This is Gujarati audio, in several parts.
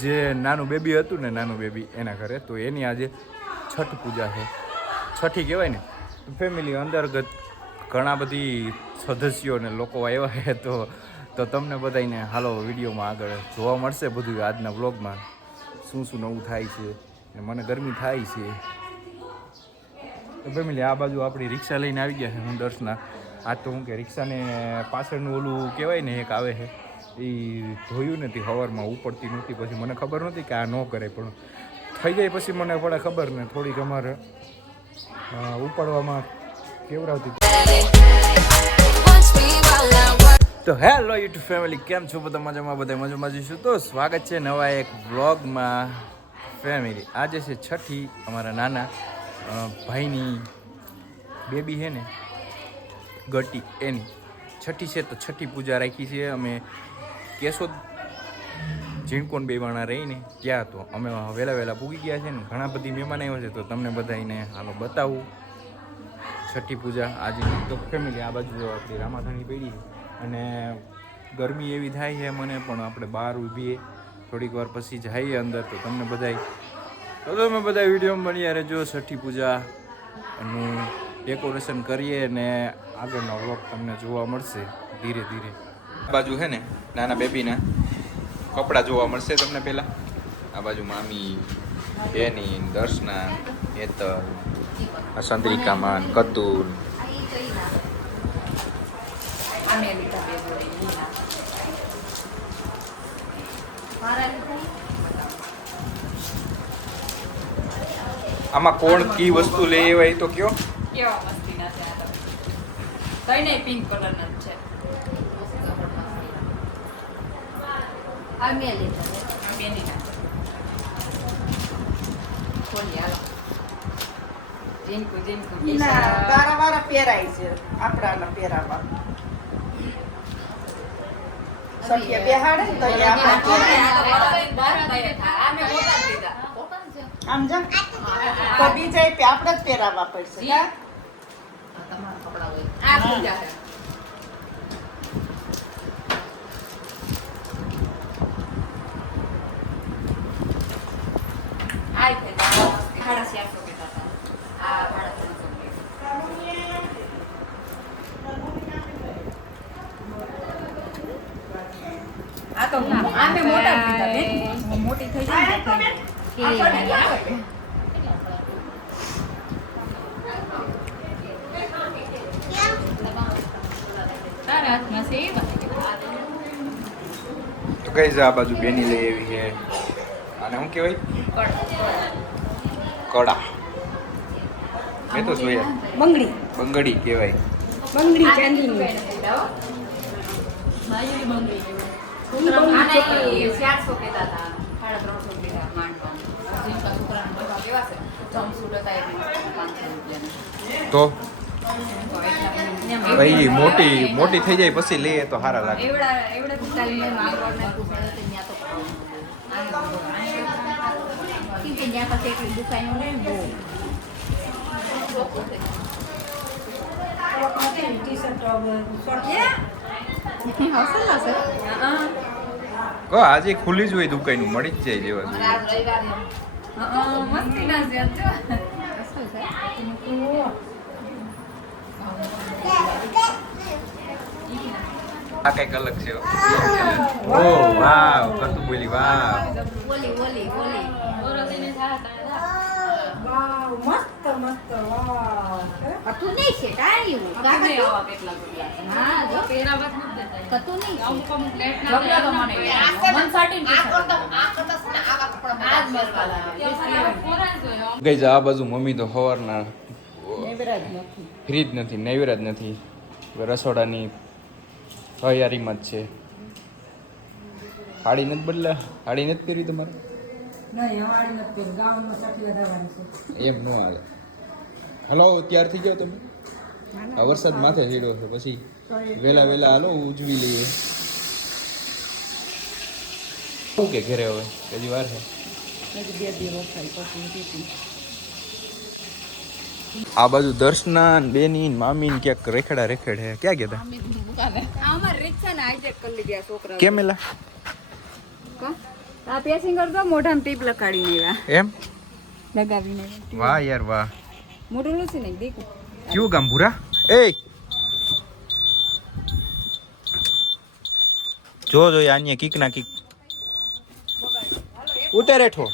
જે નાનું બેબી હતું ને નાનું બેબી એના ઘરે, તો એની આજે છઠ પૂજા છે. છઠ્ઠી કહેવાય ને ફેમિલી અંતર્ગત ઘણા બધી સદસ્યો ને લોકો આવ્યા છે, તો તો તમને બધાને હાલો વિડીયોમાં આગળ જોવા મળશે બધું આજના વ્લોગમાં શું શું નવું થાય છે ને મને ગરમી થાય છે. તો ફેમિલી આ બાજુ આપણી રિક્ષા લઈને આવી ગયા છે, હું દર્શના. આ તો હું કે રિક્ષાને પાછળનું ઓલું કહેવાય ને, એક આવે છે. એ જોયું નથી, હવારમાં ઉપડતી નહોતી, પછી મને ખબર નહોતી કે આ ન કરે, પણ થઈ જાય પછી મને પડે ખબર ને થોડીક અમારે ઉપાડવામાં કેવડાવતી તો હેલો યુટ્યુબ ફેમિલી, કેમ છો બધા? મજામાં બધા મજામાં જઈશું. તો સ્વાગત છે નવા એક વ્લોગમાં ફેમિલી. આજે છે છઠ્ઠી અમારા નાના ભાઈની બેબી છે ને, ગટી એની. છઠ્ઠી છે તો છઠ્ઠી પૂજા રાખી છે. અમે કેશોદ? ઝીણકોન બેવાણા રહીને ત્યાં તો અમે વહેલા વહેલા પૂગી ગયા છે ને, ઘણા બધી મહેમાન આવ્યા છે, તો તમને બધાને હાલો બતાવું. છઠ્ઠી પૂજા આજે તો ફેમિલી આ બાજુ આપણી રામાધાણી પડી અને ગરમી એવી થાય છે મને, પણ આપણે બહાર ઊભીએ. થોડીક વાર પછી જઈએ અંદર, તો તમને બધાય તો તમે બધા વિડીયોમાં બન્યા રહેજો છઠ્ઠી પૂજા. નું ડેકોરેશન કરીએ અને આગળનો વ્લોગ તમને જોવા મળશે ધીરે ધીરે. બાજુ છે ને નાના બેબીના કપડાં જોવા મળશે તમને પહેલાં આ બાજુ મામી, એની, દર્શના હેતર સંદ્રિકામાન કતુલ? આમાં કોણ કી વસ્તુ લે એવા એ તો કયો કેવા મસ્તીના છે આ તો. ત્રણેય pink colour ના છે. આ બેનીના. ખોલી હાલો. ઝીણકું ઝીણકું ના. તારા વાળા પહેરાય છે આપણાના પહેરાવા સખીએ બેહાડે ને તો એ આ આપણે. આ મેં લીધા. આમ જા આ- તો બીજા આપણે જ પહેરાવા પડશે જી. હા? આ પૂજા છે. આય તે સાડા ચારસો કહેતા હતા. આ સાડા ત્રણસો આ તો આ મોટા જ બેન. મોટી થઈ જાય ને તો થઈ હાથમાં એ બતાવી. તો કઈ આ બાજુ બેની લઈ એવી છે અને શું કહેવાય કડા મેં તો જોયા બંગડી બંગડી કહેવાય બંગડી ચાંદીની પહેરેલા હો. માયુરી બંગડી જેવું. આના ઈ 400 કહેતા હતા. સાડા ત્રણસો કહેતા માંડવા. જીવતા છોકરાના બધા કેવા છે? જમસૂટ હતા એટલે 500 રૂપિયાના. તો ભાઈ મોટી મોટી થઈ જાય પછી લઈએ તો સારા લાગે કુસળ હતી ત્યાં કે પછી એટલી દુકાનો ને બહુ કહો આજે ખુલ્લી જ હોય દુકાન મળી જ જાય જેવા મસ્તી ના છે આ કંઈક અલગ છે ઓ વાવ કતું બોલી વાવ બોલી બોલી બોલી વાવ મસ્ત મસ્ત વાહ. કતું નહીં છે ટાળ્યું કાગળ આવા કેટલા કેટલા હા જો. પેરાવત નથી દેતા કતું નહીં અમુક અમુક લેટ ના જમલો તો મને મન સાટીને આજ મરવા લાગે ગઈ જા આ બાજુ મમ્મી તો સવારના નેવરાજ નથી. ફ્રી જ નથી નૈવેરા જ નથી રસોડાની તૈયારીમાં જ છે. હાડી નથી બદલા હાડી નથી કરી તમારે? એમ ન હાલે. હલો તૈયાર થઈ જાઓ તમે? આ વરસાદ માથે હેડ્યો છે પછી વેલા વેલા હાલો ઉજવી લઈએ. શું કે ઘરે હવે? હજી વાર છે? આ બાજુ દર્શના બેની મામી ક્યાંક રેખડા રેખડ હે. ક્યાં ગયા અમાર રિક્ષા આ પેસિંગ કરતો મોઢામાં ટીપ લગાડીને આવ્યા. એમ? લગાવીને વાહ યાર વાહ. મોઢું લુસી નહીં દેખું. ક્યું ગંભુરા એ જો જો આન્ય કિક ના કિક. ઉતરે ઠો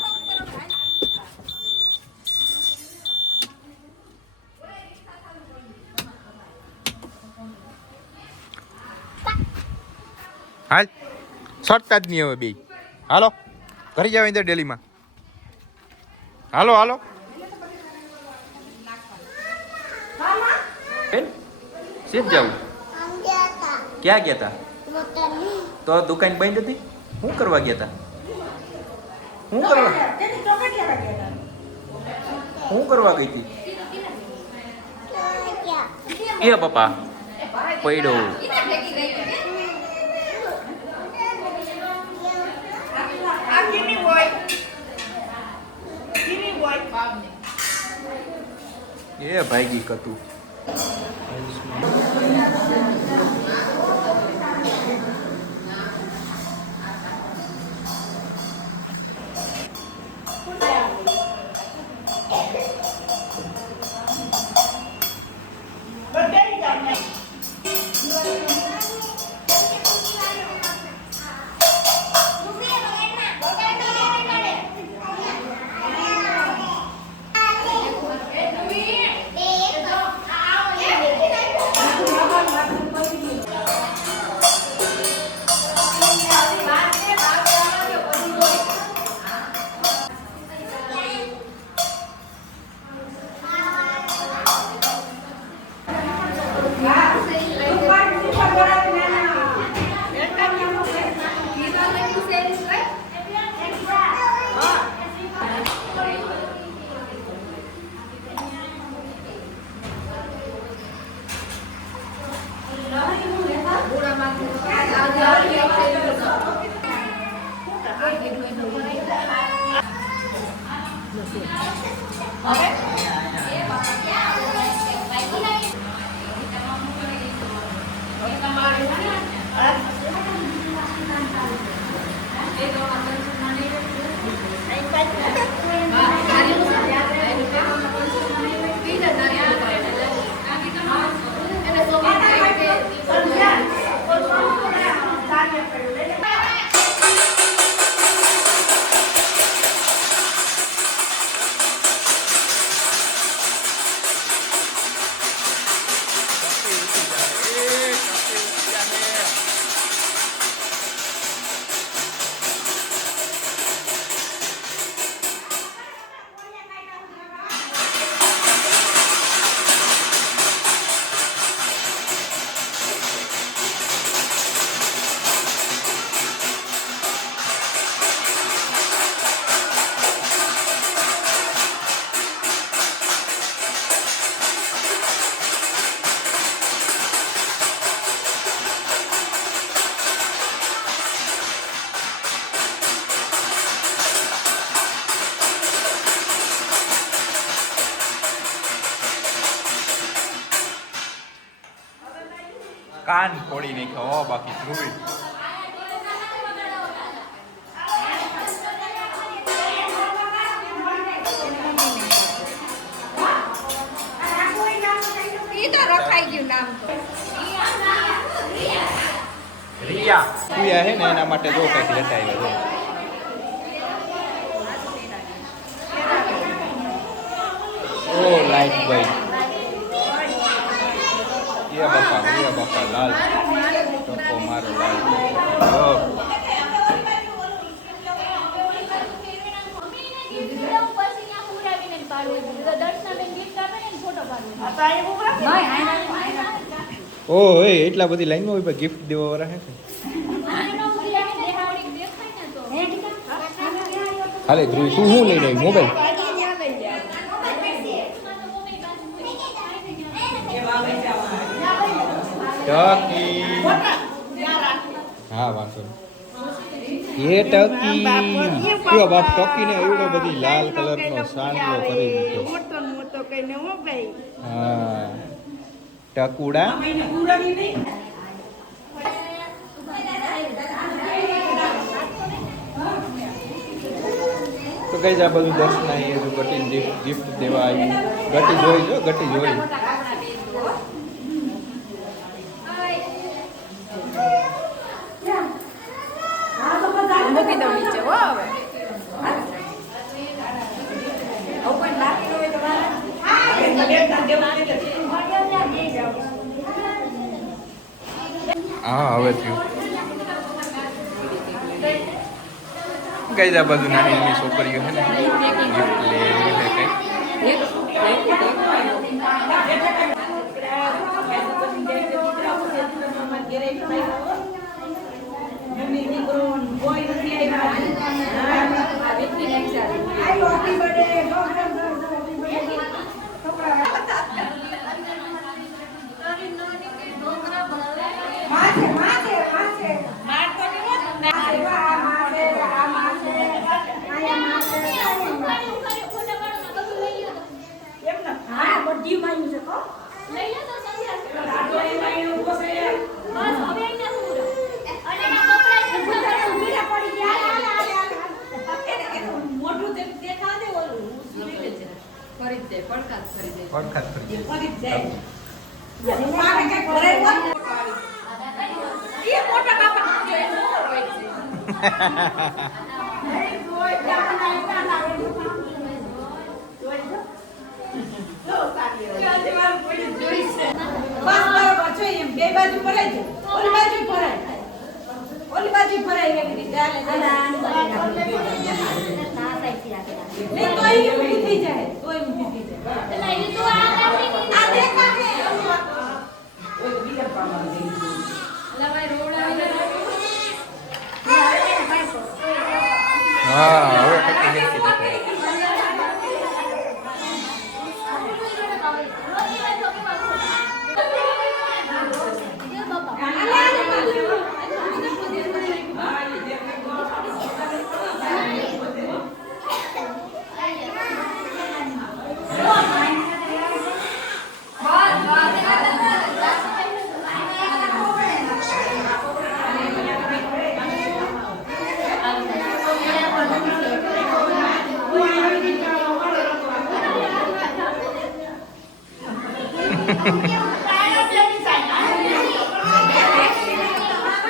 હાલ. સટતા જ નહીં હવે બે હાલો, ઘરે જાવ અંદર ડેલીમાં. હાલો હાલો. સીધ જવું? ક્યાં ગયા તા? તો દુકાન બંધ હતી? શું કરવા ગયા તા? શું કરવા? શું કરવા ગઈ હતી એ પપ્પા પડ્યો. એ ભાઈ ગી કતું Thank you. કાન ફોડી નાખ્યો. હો બાકી ધ્રુવી. રખાઈ ગયું નામ તો. રિયા. રિયા હે ને એના માટે જો કંઈક લેતા આવ્યો જો ઓ લાઈટ ભાઈ એ બાપા એ બાપા લાલ ટકો મારો લાલ ઓ ઓ એટલા બધી લાઈનમાં હોય ગિફ્ટ દેવા વાળા હે હાલે, ધ્રુવી, તું શું લઈ આવી મોબાઈલ? ટકી. હા, વાંધો. એ ટકી. બાપ ટકીને એવડો બધી લાલ કલરનો સાંડલો કરી દીધો હા. ટકુડા કઈ આ બધું દર્શન હજુ ગટી ગિફ્ટ દેવા આવી ગટી જોઈ જો ગટી જોઈ મોટા કપડાં પહેરજો હો. મૂકી દઉં નીચે હો હવે આવું કોઈ બાકી હોય તો બહાર હા હવે થયું. કઈ બધું નાની નાની છોકરીઓ છે ને. ગિફ્ટ લે કઈ હા બધી માયું છે કો મોટું તે દેખા દે ઓલું ફરી જ જાય પડકાર ફરી જાય પડખાત કરી જાય મારે એ મોટા બરાબર છે એમ બે બાજુ ભરાય છે ઓલી બાજુ ભરાય ઓલી બાજુ ભરાય એવી રીતે તો થઈ જાય આવી હા હવે ટકી જશે ટકી.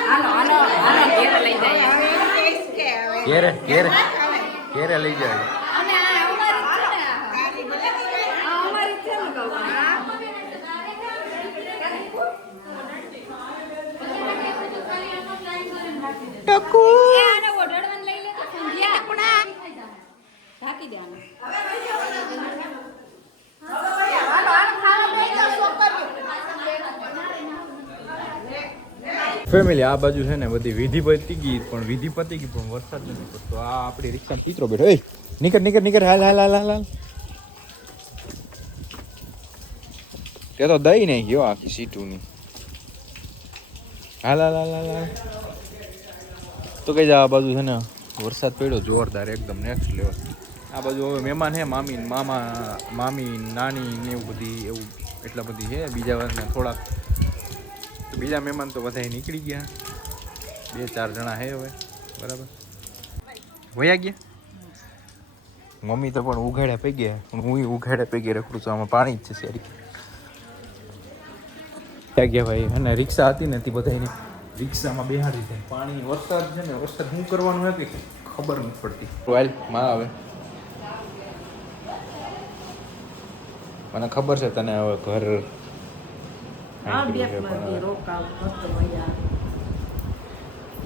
આનો આનો આનો ઘેર લઈ જાય. ઘેરે ઘેરે ઘેરે લઈ જાય. અને આ અમારી જ છે ને આ અમારી જ છે ને કહું ટકુ. એ આને ઓઢાડવાને લઈ લે તો સંધ્યા. ઢાંકી દે ફેમિલી આ બાજુ છે ને બધી વિધિ પતી ગઈ, પણ વિધિ પતી ગઈ, પણ વરસાદ નથી પડતો. આ આપણી રિક્ષા પિત્રો બેઠો. એ, નીકળ નીકળ નીકળ. હાલ હાલ હાલ હાલ હાલ. તે તો દઈ નહીં ગયો આખી સીટુની. હાલ હાલ હાલ હાલ તો કઈ આ બાજુ છે ને વરસાદ પડ્યો, જોરદાર એકદમ નેક્સ્ટ લેવલ આ બાજુ હવે મહેમાન હે મામી મામા, મામી નાની ને એવું બધી, એવું એટલા બધી છે. બીજા વર્ષને થોડાક બીજા મહેમાન તો બધા નીકળી ગયા. બે ચાર જણા હે હવે. બરાબર. વયા ગયા? મમ્મી તો પણ ઉઘાડ્યા પી ગયા. પણ હું ઉઘાડ્યા પી ગયા રખડું છું આમાં પાણી જ છે સારી. ક્યાં ગયા ભાઈ. અને રિક્ષા હતી ને તે રિક્ષામાં બેહાડી દે પાણી, વરસાદ છે ને, વરસાદ શું કરવાનું નથી ખબર નથી પડતી. ટ્વેલમાં આવે. મને ખબર છે તને હવે ઘર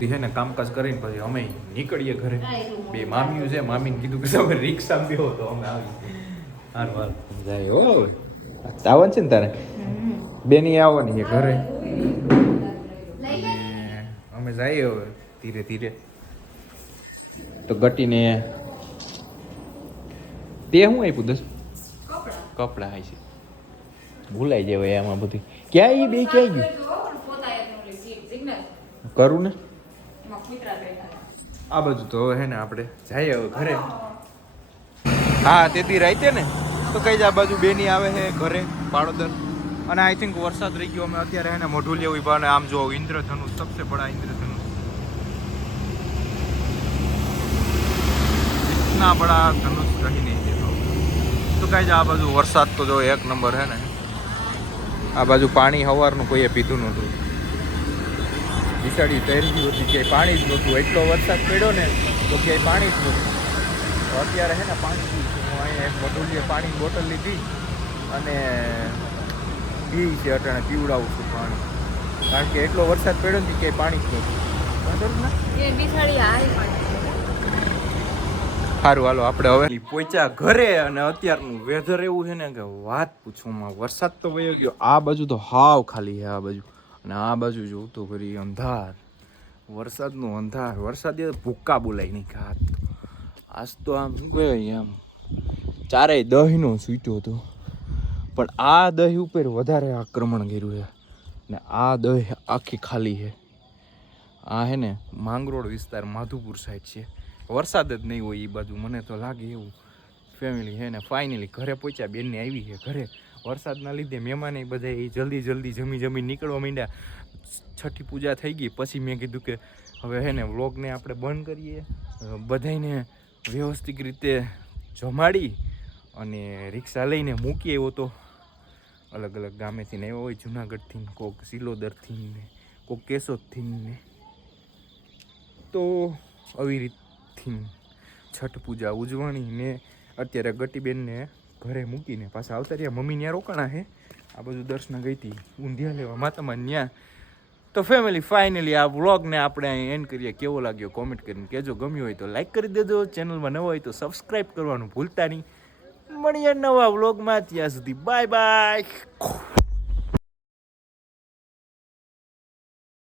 છે ને કામકાજ કરીને પછી અમે નીકળીએ ઘરે. બે મામીઓ છે મામીને કીધું કે તમે રિક્ષા બેહો તો અમે આવી હારું જાય હો આવવાનું છે ને તારે? બેની આવવાની છે ઘરે. અમે જઈએ હવે ધીરે ધીરે. તો ગટીને તે શું આપ્યું દસ? કપડા. આવી છે. ભૂલાઈ જાય આમાં બધી. ક્યાં એ બે ક્યાં ગયું? કરું ને આ બાજુ તો હે ને આપણે જઈએ હવે ઘરે. હા, તેથી રાઈતે ને? તો કઈ જ આ બાજુ બેની આવે હે ઘરે પાડોદર અને આઈ થિંક વરસાદ રહી ગયો, અમે અત્યારે એને મોઢું લેવું ઊભા અને આમ જો ઇન્દ્રધનુ સબસે બડા ઇન્દ્રધનુ ઇતના બડા ધનુષ રહી નહીં દેતો તો કઈ જ આ બાજુ વરસાદ તો જો એક નંબર હે ને. આ બાજુ પાણી સવારનું કોઈએ પીધું નહોતું. વિસાડી તૈરી હતી ક્યાંય પાણી જ નહોતું. એટલો વરસાદ પડ્યો ને તો ક્યાંય પાણી જ નહોતું. તો અત્યારે હે ને પાણી પી. છું હું અહીંયા એક બોટલીએ પાણીની બોટલ લીધી અને પી છે અટાણે પીવડાવું છું પાણી. કારણ કે એટલો વરસાદ પડ્યો ને ક્યાંય પાણી જ નહોતું. બરાબર ને? સારું હાલો, આપણે હવે પહોંચ્યા ઘરે અને અત્યારનું વેધર એવું છે ને કે વાત પૂછવામાં વરસાદ તો વયો ગયો. આ બાજુ તો હાવ ખાલી છે આ બાજુ. અને આ બાજુ જોઉં તો ફરી અંધાર. વરસાદનું અંધાર. વરસાદ ભૂક્કા બોલાય નહીં ખાત આજ તો આમ કહેવાય આમ? ચારેય દહીંનો સૂટ્યો હતો. પણ આ દહીં ઉપર વધારે આક્રમણ કર્યું છે. ને આ દહીં આખી ખાલી છે. આ હે ને માંગરોળ વિસ્તાર, માધુપુર સાઈડ છે. વરસાદ જ નહીં હોય એ બાજુ. મને તો લાગે એવું. ફેમિલી હે ને ફાઇનલી ઘરે પહોંચ્યા, બેનને આવી છે ઘરે. વરસાદના લીધે મહેમાને બધા એ જલ્દી જલ્દી જમી જમી નીકળવા માંડ્યા. છઠ્ઠી પૂજા થઈ ગઈ, પછી મેં કીધું કે હવે હે ને, વ્લોગને આપણે બંધ કરીએ. બધાને વ્યવસ્થિત રીતે જમાડી અને રિક્ષા લઈને મૂકી આવ્યો તો અલગ અલગ ગામેથી ને આવ્યો હોય જુનાગઢથી કોક સિલોદરથી ને, કોક કેશોદથી ને. તો આવી રીતથી છઠ પૂજા ઉજવણી ને અત્યારે ગટીબેનને ઘરે મૂકીને પાછા આવતા રહ્યા. મમ્મી ત્યાં રોકાણા હે. આ બધું દર્શન ગઈ હતી. ઊંધિયા લેવા. માતામાં ત્યાં તો ફેમિલી ફાઇનલી આ વ્લોગને આપણે અહીં એન્ડ કરીએ. કેવો લાગ્યો? કોમેન્ટ કરીને કહેજો. ગમ્યું હોય તો લાઈક કરી દેજો. ચેનલમાં નવો હોય તો સબસ્ક્રાઈબ કરવાનું ભૂલતા નહીં. મળીએ નવા વ્લોગમાં ત્યાં સુધી બાય બાય